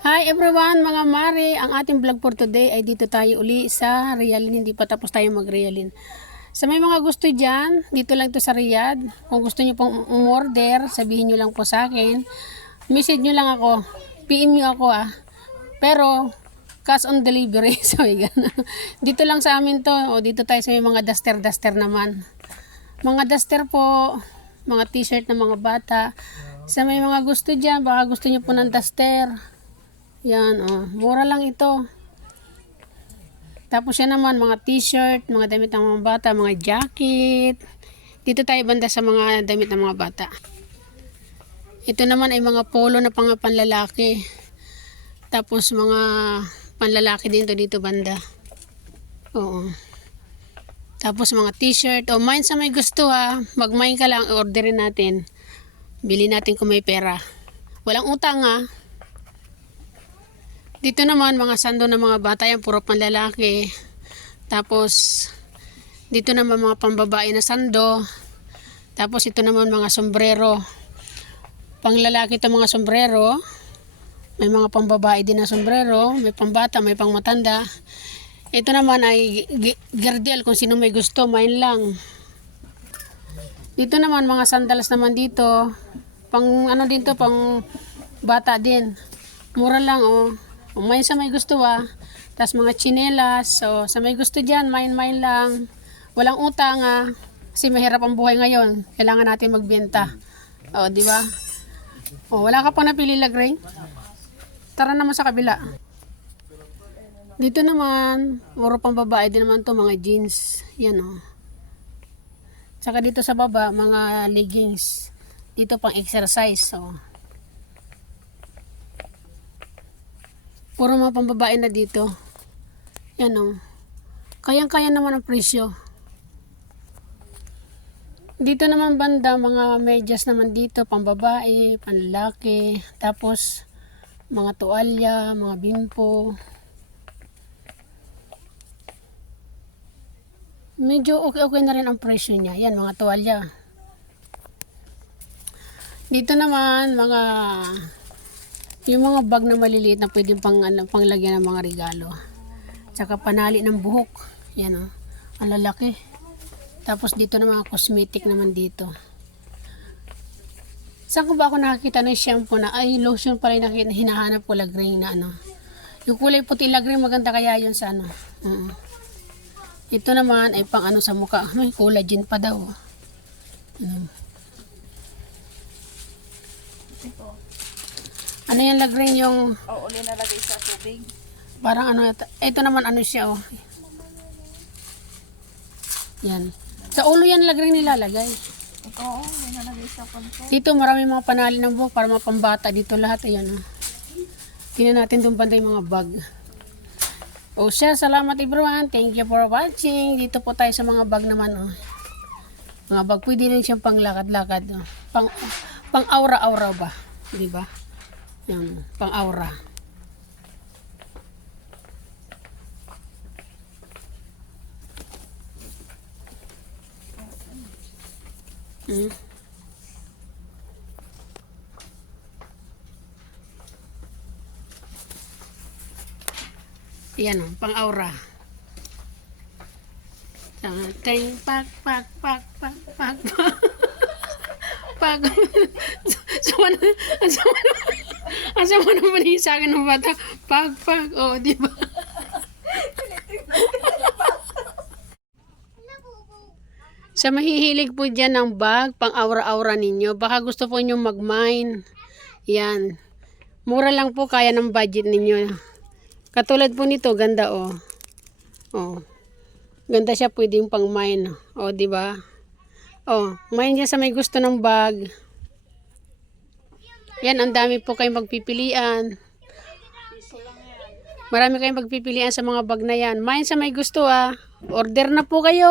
Hi everyone mga mare, ang ating vlog for today ay dito tayo uli sa Realin, hindi pa tapos tayo mag-Realin. Sa may mga gusto dyan, dito lang to sa Riyadh. Kung gusto nyo pong umorder, sabihin nyo lang po sa akin. Message nyo lang ako, PM nyo ako Pero cash on delivery, so dito lang sa amin to, o dito tayo sa may mga duster naman. Mga duster po, mga t-shirt ng mga bata. Sa may mga gusto dyan, baka gusto nyo po ng duster. Yan, mura lang ito. Tapos yan naman, mga t-shirt, mga damit ng mga bata, mga jacket. Dito tayo banda sa mga damit ng mga bata. Ito naman ay mga polo na panlalaki. Tapos mga panlalaki din to dito banda. Oo. Tapos mga t-shirt. Mine sa may gusto mag-mine ka lang, orderin natin. Bili natin kung may pera. Walang utang Dito naman mga sando ng mga bata, yan puro panlalaki. Tapos dito naman mga pambabae na sando. Tapos ito naman mga sombrero. Panglalaki ito mga sombrero. May mga pambabae din na sombrero, may pambata, may pangmatanda. Ito naman ay girdel, kung sino may gusto, main lang. Dito naman mga sandalas naman dito. Pang ano din to, pang bata din. Mura lang may sa may gusto tas mga chinelas, so sa may gusto dyan, main lang, walang utang kasi mahirap ang buhay ngayon, kailangan natin magbenta. Di ba? Wala ka pa napili lagray? Tara naman sa kabila. Dito naman puro pang babae din naman to, mga jeans, yan Tsaka dito sa baba mga leggings, dito pang exercise. Puro mga pambabae na dito. Yan Kayang-kaya naman ang presyo. Dito naman banda, mga medyas naman dito, pambabae, panlalaki. Tapos, mga tuwalya, mga bimpo. Medyo okay na rin ang presyo niya. Yan, mga tuwalya. Dito naman, yung mga bag na maliliit na pwedeng panglagyan ng mga regalo. Tsaka panali ng buhok. Yan ang lalaki. Tapos dito na mga cosmetic naman dito. Saan ko ba ako nakakita ng shampoo lotion pala yung hinahanap ko, lagring na Yung kulay puti lagring, maganda kaya yun sa Ito naman ay pang sa mukha. May collagen pa daw. Ano yan lagring yung... uli na lagay sa tubig. Parang ito naman siya Yan. Sa ulo yan lagring nilalagay. Oo, uli na lagay sa konto. Dito marami mga panali ng buhok para mga pambata dito lahat. Ayan Tingnan natin itong panday mga bag. Salamat everyone. Thank you for watching. Dito po tayo sa mga bag naman Mga bag pwede rin siyang panglakad-lakad Pang aura-aura ba? Di ba? Yan, pang aura. Yan pang aura. Teng pak pag Asa mo naman sa akin ng bata? Pag, di ba? Sa mahihilig po dyan ng bag, pang aura-aura ninyo, baka gusto po nyo mag-mine. Yan. Mura lang po, kaya ng budget ninyo. Katulad po nito, ganda Ganda siya, pwedeng pang-mine. Di ba? Mine niya sa may gusto ng bag. Yan, ang dami po kayong magpipilian. Marami kayong magpipilian sa mga bag na yan. Mine sa may gusto Order na po kayo.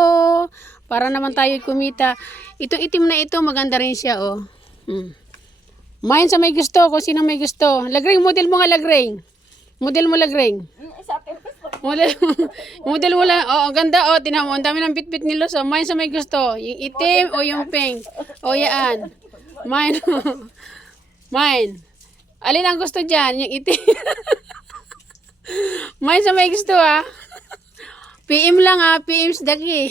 Para naman tayo kumita. Itong itim na ito, maganda rin siya Mine sa may gusto, kung sino may gusto. Lagring, model mo nga lagring. Model mo lagring. Model mo lang. Ganda tinan mo. Ang dami ng bit-bit nila. So, mine sa may gusto. Yung itim o yung pink. Yan. Mine. Mine. Alin ang gusto dyan? Yung itim. May sa may gusto PM lang PM sa dagi.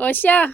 O siya.